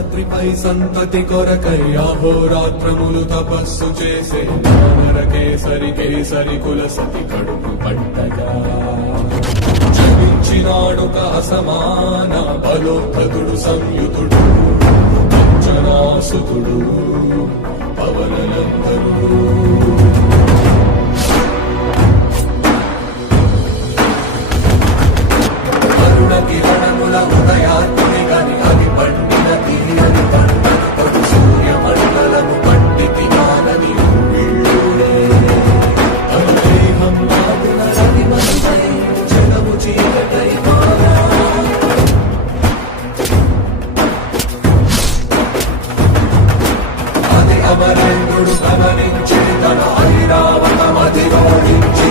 శేషాద్రిపై సంతతి కొరకై అహోరాత్రములు తపస్సు చేసే కేసరి కేసరి కుల సతి కడుపు పట్టగా జనించినాడొక అసమాన బలోద్ధతుడు సంయుతుడు అంజనాసుతుడు పవననందనుడు కిరణముల ఉదయాత్మి గని అది పండిన తీయని పంటను కొడు సూర్యమండలము పండితి మానని వీళ్ళుడే అనుదేహం నాగున రవి మందై జగము చీకటై మారా అది అమరేంద్రుడు గమనించి తన ఐరావతమది ఓడించి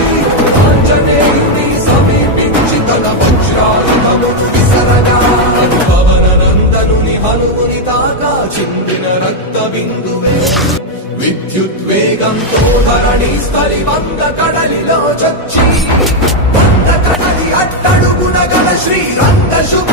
ఆంజనేయుని సమీపించి తన వజ్రాయుధము విసరగా పవననందనుని హనుముని తాకా చిందిన రక్త బిందువే విద్యుద్వేగంతో ధరణి స్థలి వంద కడలిలో చచ్చి వంద కడలి అట్టడుగున గల శ్రీరంగ శుభ